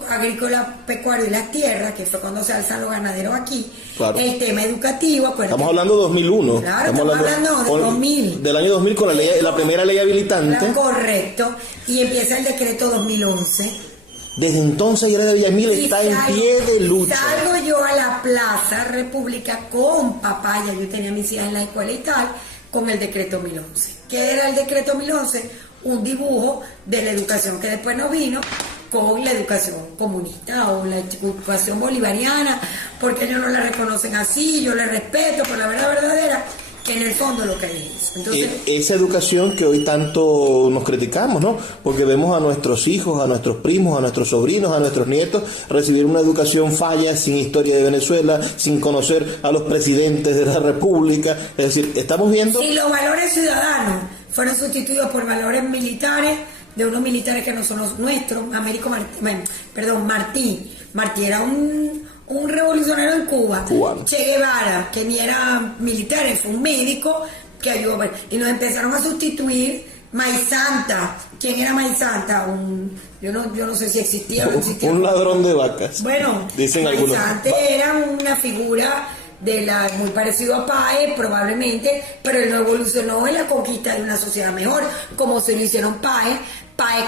agrícola, pecuario y las tierras, que fue cuando se alzan los ganaderos aquí, claro. El tema educativo, acuérdate. Estamos hablando de 2001. Claro, estamos hablando de 2000. Del año 2000 con la primera ley habilitante. Claro, correcto, y empieza el decreto 2011. Desde entonces Yareida Villamil está en pie de lucha. Salgo yo a la Plaza República con papaya, yo tenía mis hijas en la escuela y tal, con el decreto 2011. ¿Qué era el decreto 2011? Un dibujo de la educación que después nos vino con la educación comunista o la educación bolivariana, porque ellos no la reconocen así, yo la respeto por la verdad verdadera, que en el fondo lo que es eso. Entonces, esa educación que hoy tanto nos criticamos, ¿no? Porque vemos a nuestros hijos, a nuestros primos, a nuestros sobrinos, a nuestros nietos recibir una educación falla, sin historia de Venezuela, sin conocer a los presidentes de la República. Es decir, estamos viendo... Si los valores ciudadanos fueron sustituidos por valores militares, de unos militares que no son los nuestros, Martí era un revolucionario en Cuba, cubano. Che Guevara, que ni era militar, fue un médico que ayudó, y nos empezaron a sustituir. Maizanta, ¿quién era Maizanta? Yo no sé si existía o no existía. Un ladrón de vacas. Bueno, dicen Maizanta era una figura muy parecido a Páez probablemente, pero él no evolucionó en la conquista de una sociedad mejor, como se lo hicieron Páez,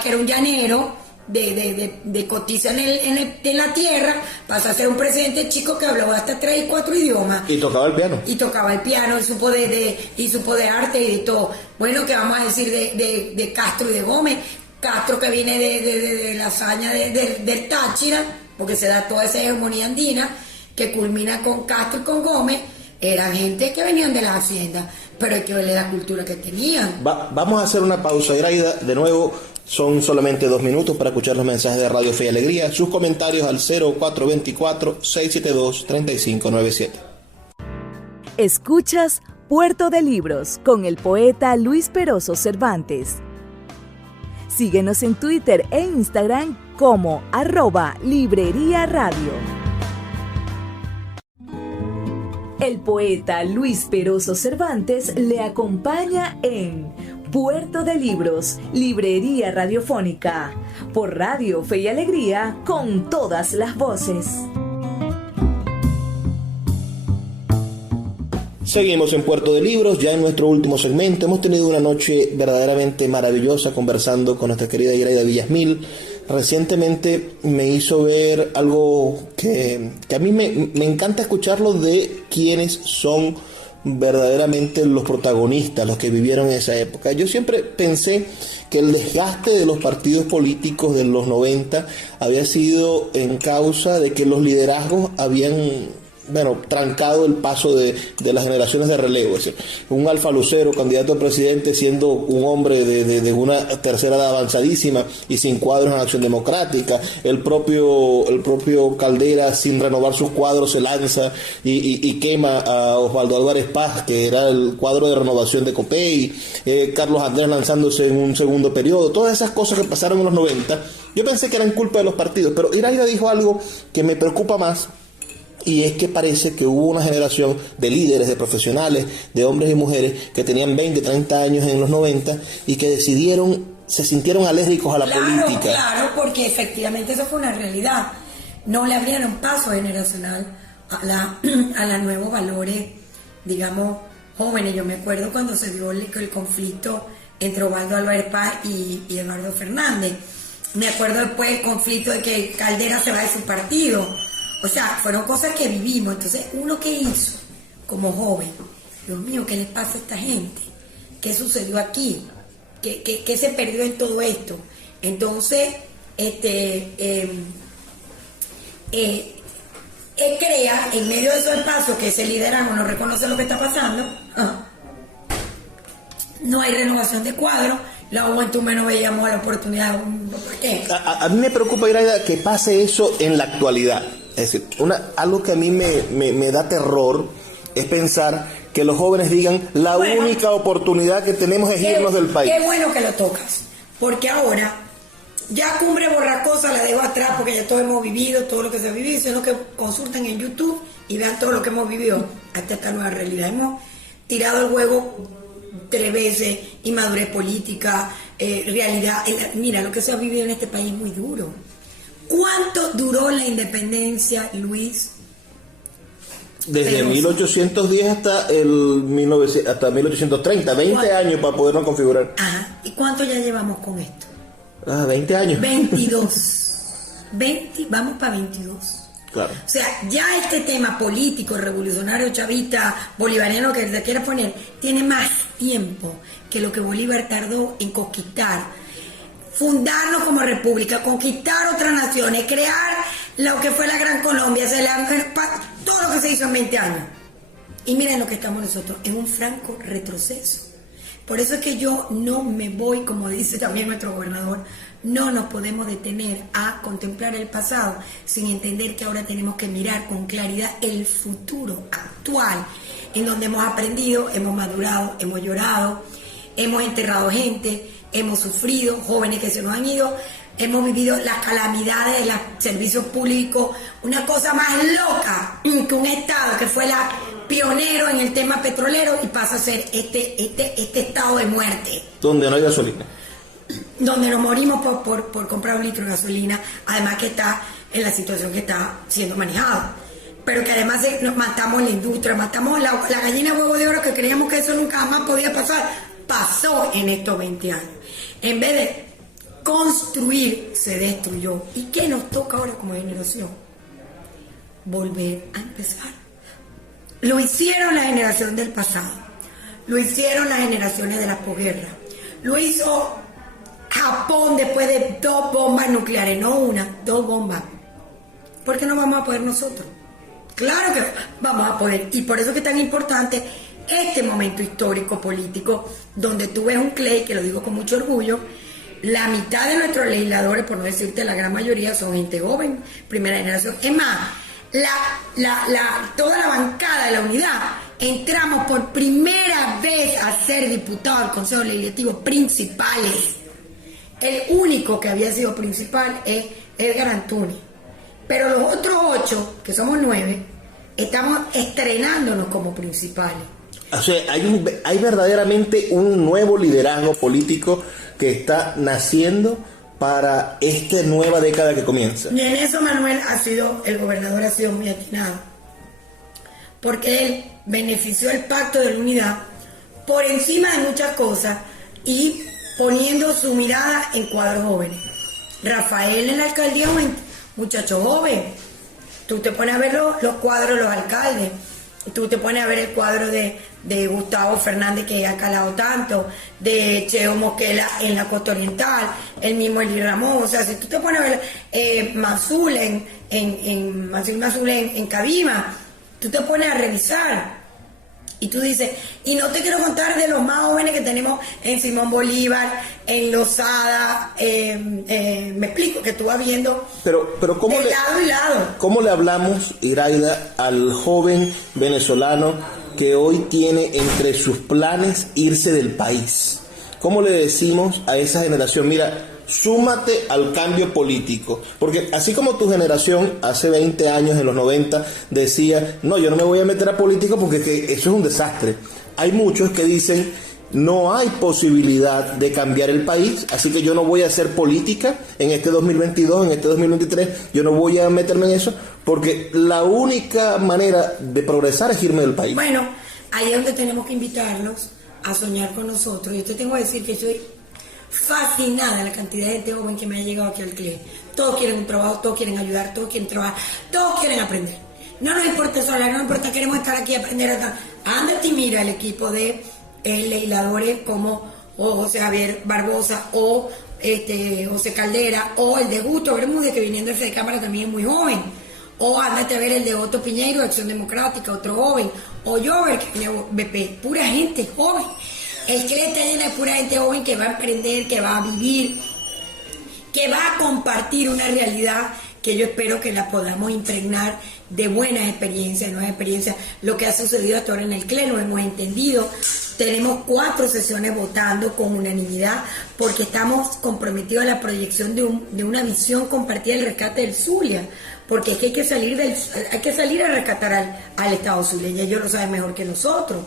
que era un llanero de cotiza en la tierra, pasó a ser un presidente chico que hablaba hasta 3 y 4 idiomas. Y tocaba el piano. Y supo de arte y de todo. Bueno, ¿qué vamos a decir de Castro y de Gómez? Castro, que viene de la hazaña del Táchira, porque se da toda esa hegemonía andina, que culmina con Castro y con Gómez, eran gente que venían de las haciendas, pero hay que verle la cultura que tenían. Vamos a hacer una pausa, Iraida, de nuevo. Son solamente 2 minutos para escuchar los mensajes de Radio Fe y Alegría. Sus comentarios al 0424-672-3597. Escuchas Puerto de Libros con el poeta Luis Peroso Cervantes. Síguenos en Twitter e Instagram como @Librería Radio. El poeta Luis Peroso Cervantes le acompaña en Puerto de Libros, Librería Radiofónica, por Radio Fe y Alegría, con todas las voces. Seguimos en Puerto de Libros, ya en nuestro último segmento. Hemos tenido una noche verdaderamente maravillosa conversando con nuestra querida Iraida Villasmil. Recientemente me hizo ver algo que a mí me encanta escucharlo, de quienes son verdaderamente los protagonistas, los que vivieron en esa época. Yo siempre pensé que el desgaste de los partidos políticos de los 90 había sido en causa de que los liderazgos habían trancado el paso de las generaciones de relevo. Es decir, un Alfa Lucero, candidato a presidente, siendo un hombre de una tercera edad avanzadísima y sin cuadros en Acción Democrática. El propio Caldera, sin renovar sus cuadros, se lanza y quema a Osvaldo Álvarez Paz, que era el cuadro de renovación de COPEI. Carlos Andrés lanzándose en un segundo periodo. Todas esas cosas que pasaron en los 90, yo pensé que eran culpa de los partidos, pero Iraida dijo algo que me preocupa más. Y es que parece que hubo una generación de líderes, de profesionales, de hombres y mujeres que tenían 20, 30 años en los 90 y que se sintieron alérgicos a la política. Claro, porque efectivamente eso fue una realidad. No le abrieron paso generacional a los nuevos valores, digamos, jóvenes. Yo me acuerdo cuando se dio el conflicto entre Osvaldo Álvarez Paz y Eduardo Fernández. Me acuerdo después del conflicto de que Caldera se va de su partido. O sea, fueron cosas que vivimos. Entonces, ¿uno qué hizo como joven? Dios mío, ¿qué les pasa a esta gente? ¿Qué sucedió aquí? ¿Qué se perdió en todo esto? Entonces, él crea, en medio de esos espacios que ese liderazgo no reconoce lo que está pasando, no hay renovación de cuadros, la juventud menos veíamos la oportunidad. ¿Por qué? A mí me preocupa, Iraida, que pase eso en la actualidad. Es decir, algo que a mí me da terror es pensar que los jóvenes digan la única oportunidad que tenemos es irnos del país. Qué bueno que lo tocas, porque ahora ya Cumbre Borracosa la dejo atrás, porque ya todos hemos vivido todo lo que se ha vivido, sino que consulten en YouTube y vean todo lo que hemos vivido hasta esta nueva realidad. Hemos tirado el juego 3 veces, inmadurez política, realidad. Mira, lo que se ha vivido en este país es muy duro. ¿Cuánto duró la independencia, Luis? Desde 1810 hasta 1830, 20 años para podernos configurar. Ajá. ¿Y cuánto ya llevamos con esto? 20 años. 22. Vamos para 22. Claro. O sea, ya este tema político, revolucionario, chavista, bolivariano, que se quiera poner, tiene más tiempo que lo que Bolívar tardó en conquistar. Fundarnos como república, conquistar otras naciones, crear lo que fue la Gran Colombia, todo lo que se hizo en 20 años. Y miren lo que estamos nosotros, en un franco retroceso. Por eso es que yo no me voy, como dice también nuestro gobernador, no nos podemos detener a contemplar el pasado sin entender que ahora tenemos que mirar con claridad el futuro actual, en donde hemos aprendido, hemos madurado, hemos llorado, hemos enterrado gente, hemos sufrido, jóvenes que se nos han ido, hemos vivido las calamidades de los servicios públicos, una cosa más loca que un Estado que fue pionero en el tema petrolero y pasa a ser este estado de muerte. Donde no hay gasolina. Donde nos morimos por comprar un litro de gasolina, además que está en la situación que está siendo manejado. pero que además nos matamos la industria, matamos la gallina huevo de oro, que creíamos que eso nunca más podía pasar. Pasó en estos 20 años. En vez de construir, se destruyó. ¿Y qué nos toca ahora como generación? Volver a empezar. Lo hicieron la generación del pasado, lo hicieron las generaciones de la posguerra, lo hizo Japón después de 2 bombas nucleares, no una, 2 bombas. ¿Por qué no vamos a poder nosotros? Claro que vamos a poder, y por eso que es tan importante este momento histórico político, donde tú ves un CLEI, que lo digo con mucho orgullo, la mitad de nuestros legisladores, por no decirte la gran mayoría, son gente joven, primera generación. Es más, toda la bancada de la unidad, entramos por primera vez a ser diputados al Consejo Legislativo principales. El único que había sido principal es Edgar Antunes. Pero los otros 8, que somos 9, estamos estrenándonos como principales. O sea, hay verdaderamente un nuevo liderazgo político que está naciendo para esta nueva década que comienza. Y en eso el gobernador ha sido muy atinado, porque él benefició el pacto de la unidad por encima de muchas cosas y poniendo su mirada en cuadros jóvenes. Rafael en la alcaldía, un muchacho joven. Tú te pones a ver los cuadros de los alcaldes, tú te pones a ver el cuadro de Gustavo Fernández, que ha calado tanto, de Cheo Mosquela en la costa oriental, el mismo Eli Ramón. O sea, si tú te pones a ver Mazul en Cabima, tú te pones a revisar y tú dices, y no te quiero contar de los más jóvenes que tenemos en Simón Bolívar, en Lozada, me explico, que tú vas viendo pero ¿cómo de lado y lado. ¿Cómo le hablamos, Iraida, al joven venezolano que hoy tiene entre sus planes irse del país? ¿Cómo le decimos a esa generación, mira, súmate al cambio político? Porque así como tu generación hace 20 años, en los 90, decía, no, yo no me voy a meter a político porque eso es un desastre. Hay muchos que dicen, no hay posibilidad de cambiar el país, así que yo no voy a hacer política en este 2022, en este 2023, yo no voy a meterme en eso, porque la única manera de progresar es irme del país. Bueno, ahí es donde tenemos que invitarlos a soñar con nosotros. Yo te tengo que decir que estoy fascinada de la cantidad de gente joven que me ha llegado aquí al CLE. Todos quieren un trabajo, todos quieren ayudar, todos quieren trabajar, todos quieren aprender. No nos importa el salario, no nos importa, queremos estar aquí a aprender. Ándate y mira el equipo de legisladores como José Javier Barbosa o José Caldera, o el de Justo Bermúdez, que viniendo de Cámara también es muy joven, o ándate a ver el de Otto Piñeiro, de Acción Democrática, otro joven, o Jover, que viene de BP, pura gente joven. El CLE está lleno de pura gente joven que va a emprender, que va a vivir, que va a compartir una realidad que yo espero que la podamos impregnar de buenas experiencias, nuevas experiencias. Lo que ha sucedido hasta ahora en el CLE lo hemos entendido. Tenemos 4 sesiones votando con unanimidad porque estamos comprometidos a la proyección de una visión compartida del rescate del Zulia, porque es que hay que salir a rescatar al Estado Zulia, y ellos lo saben mejor que nosotros.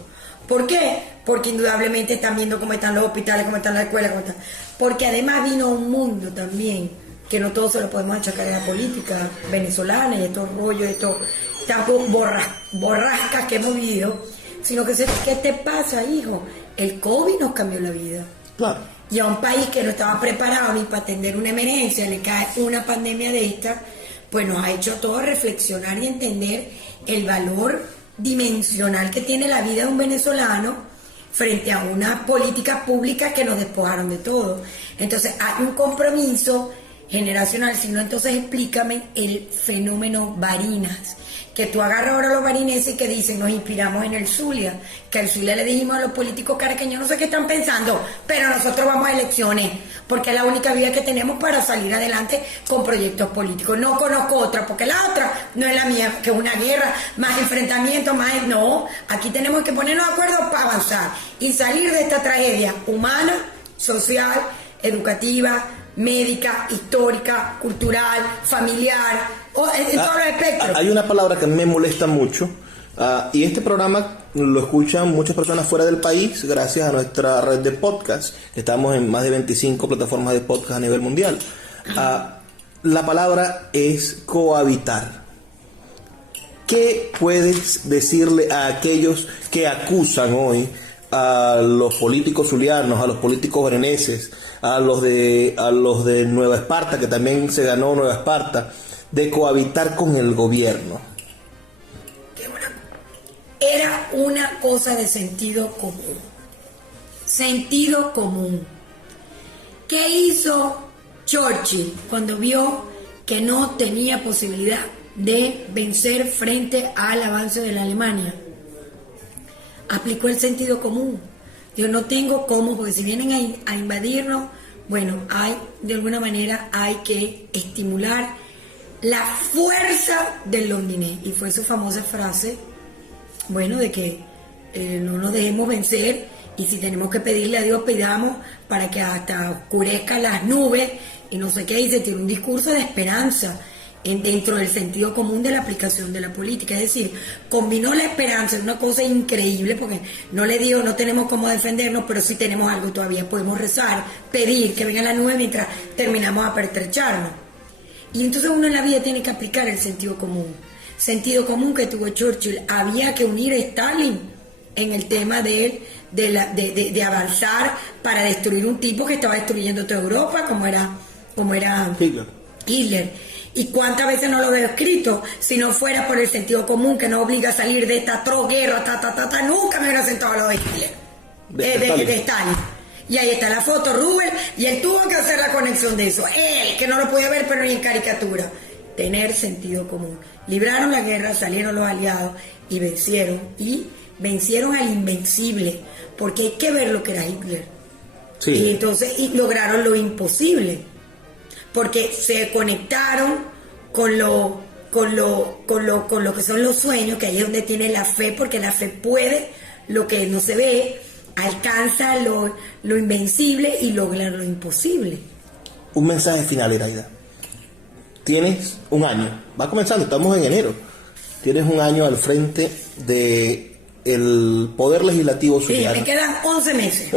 ¿Por qué? Porque indudablemente están viendo cómo están los hospitales, cómo están las escuelas, cómo están. Porque además vino un mundo también, que no todo se lo podemos achacar a la política venezolana y estos rollos, estas borrascas que hemos vivido, sino que ¿qué te pasa, hijo? El COVID nos cambió la vida. Claro. Y a un país que no estaba preparado ni para atender una emergencia, le cae una pandemia de esta, pues nos ha hecho a todos reflexionar y entender el valor dimensional que tiene la vida de un venezolano frente a una política pública que nos despojaron de todo. Entonces hay un compromiso generacional. Si no, entonces explícame el fenómeno Barinas, que tú agarras ahora a los barineses que dicen, nos inspiramos en el Zulia, que al Zulia le dijimos a los políticos caraqueños, no sé qué están pensando, pero nosotros vamos a elecciones, porque es la única vía que tenemos para salir adelante con proyectos políticos. No conozco otra, porque la otra no es la mía, que es una guerra, más enfrentamiento, más... No, aquí tenemos que ponernos de acuerdo para avanzar y salir de esta tragedia humana, social, educativa, médica, histórica, cultural, familiar, en todos los espectros. Hay una palabra que me molesta mucho, y este programa lo escuchan muchas personas fuera del país gracias a nuestra red de podcast, que estamos en más de 25 plataformas de podcast a nivel mundial. La palabra es cohabitar. ¿Qué puedes decirle a aquellos que acusan hoy a los políticos zulianos, a los políticos bereneses, a los de Nueva Esparta, que también se ganó Nueva Esparta, de cohabitar con el gobierno? Era una cosa de sentido común. Sentido común. ¿Qué hizo Churchill cuando vio que no tenía posibilidad de vencer frente al avance de la Alemania? Aplicó el sentido común. Yo no tengo cómo, porque si vienen a invadirnos, bueno, de alguna manera hay que estimular la fuerza del londinés. Y fue su famosa frase, bueno, de que no nos dejemos vencer, y si tenemos que pedirle a Dios, pidamos para que hasta oscurezcan las nubes, y no sé qué dice, tiene un discurso de esperanza dentro del sentido común de la aplicación de la política. Es decir, combinó la esperanza, es una cosa increíble, porque no le digo, no tenemos cómo defendernos, pero sí tenemos algo todavía, podemos rezar, pedir que venga la nube mientras terminamos a pertrecharnos. Y entonces uno en la vida tiene que aplicar el sentido común. Sentido común que tuvo Churchill. Había que unir a Stalin en el tema de avanzar para destruir un tipo que estaba destruyendo toda Europa, como era Hitler. ¿Y cuántas veces no lo veo escrito? Si no fuera por el sentido común que nos obliga a salir de esta atroz guerra, nunca me hubiera sentado a lo de Hitler, de Stalin. Y ahí está la foto, Rubén, y él tuvo que hacer la conexión de eso. Él, que no lo podía ver, pero ni en caricatura. Tener sentido común. Libraron la guerra, salieron los aliados y vencieron al invencible, porque hay que ver lo que era Hitler. Sí. Y entonces lograron lo imposible, porque se conectaron con lo que son los sueños, que ahí es donde tiene la fe, porque la fe puede lo que no se ve, alcanza lo invencible y logra lo imposible. Un mensaje final, Iraida. Tienes un año, va comenzando, estamos en enero. Tienes un año al frente del Poder Legislativo zuliano. Sí, me quedan 11 meses.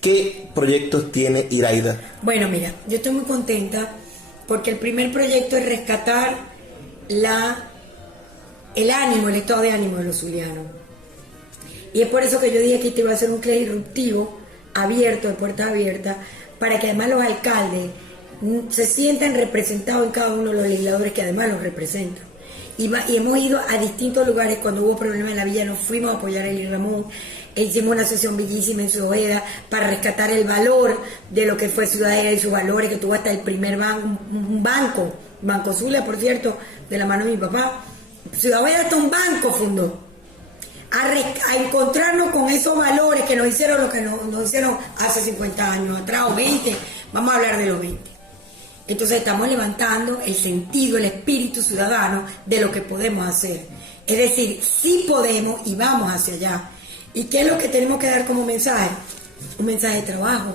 ¿Qué proyectos tiene Iraida? Bueno, mira, yo estoy muy contenta porque el primer proyecto es rescatar el estado de ánimo de los zulianos. Y es por eso que yo dije que este iba a ser un CLE disruptivo, abierto, de puertas abiertas, para que además los alcaldes se sientan representados en cada uno de los legisladores que además los representan. Y hemos ido a distintos lugares. Cuando hubo problemas en la villa nos fuimos a apoyar a Eli Ramón, hicimos una sesión bellísima en Ciudadela para rescatar el valor de lo que fue Ciudadela y sus valores, que tuvo hasta el primer Banco Zulia, por cierto, de la mano de mi papá. Ciudadela hasta un banco fundó, a encontrarnos con esos valores que nos hicieron lo que nos hicieron hace 50 años atrás, o 20, vamos a hablar de los 20. Entonces estamos levantando el sentido, el espíritu ciudadano de lo que podemos hacer. Es decir, sí podemos y vamos hacia allá. ¿Y qué es lo que tenemos que dar como mensaje? Un mensaje de trabajo.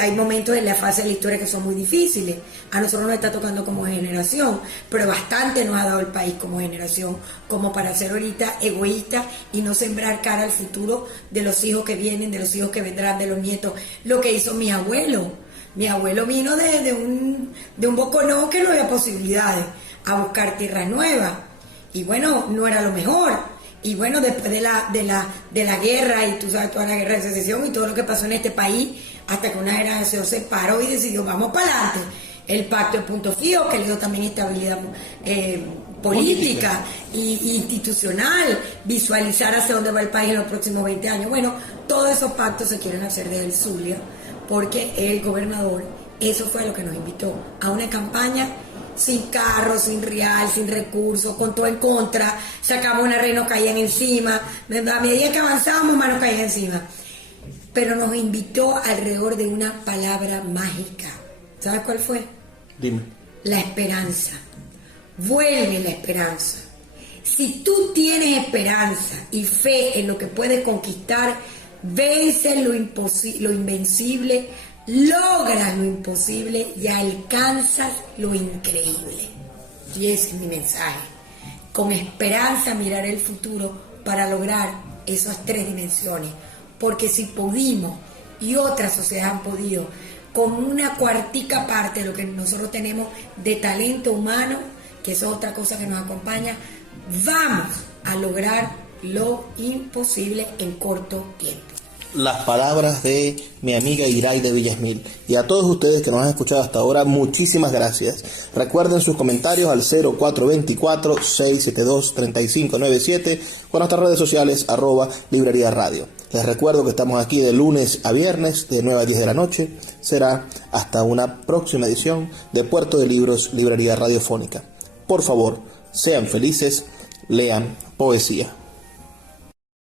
Hay momentos en la fase de la historia que son muy difíciles. A nosotros nos está tocando como generación, pero bastante nos ha dado el país como generación, como para ser ahorita egoístas y no sembrar cara al futuro de los hijos que vienen, de los hijos que vendrán, de los nietos. Lo que hizo mi abuelo. Mi abuelo vino de un boconó que no había posibilidades, a buscar tierras nuevas. Y bueno, no era lo mejor. Y bueno, después de la guerra, y tú sabes, toda la guerra de secesión y todo lo que pasó en este país, hasta que una generación se paró y decidió, vamos para adelante. El pacto de punto fijo, que le dio también estabilidad política e institucional, visualizar hacia dónde va el país en los próximos 20 años. Bueno, todos esos pactos se quieren hacer desde el Zulia, porque el gobernador, eso fue lo que nos invitó a una campaña sin carro, sin real, sin recursos, con todo en contra. Sacamos una red, nos caían encima. A medida que avanzábamos, más nos caían encima. Pero nos invitó alrededor de una palabra mágica. ¿Sabes cuál fue? Dime. La esperanza. Vuelve la esperanza. Si tú tienes esperanza y fe en lo que puedes conquistar, vence lo invencible, logras lo imposible y alcanzas lo increíble. Y ese es mi mensaje. Con esperanza mirar el futuro para lograr esas 3 dimensiones. Porque si pudimos, y otras sociedades han podido, con una cuartica parte de lo que nosotros tenemos de talento humano, que eso es otra cosa que nos acompaña, vamos a lograr lo imposible en corto tiempo. Las palabras de mi amiga Iraide Villasmil. Y a todos ustedes que nos han escuchado hasta ahora, muchísimas gracias. Recuerden sus comentarios al 0424-672-3597 con nuestras redes sociales @Librería Radio. Les recuerdo que estamos aquí de lunes a viernes de 9 a 10 de la noche. Será hasta una próxima edición de Puerto de Libros, Librería Radiofónica. Por favor, sean felices, lean poesía.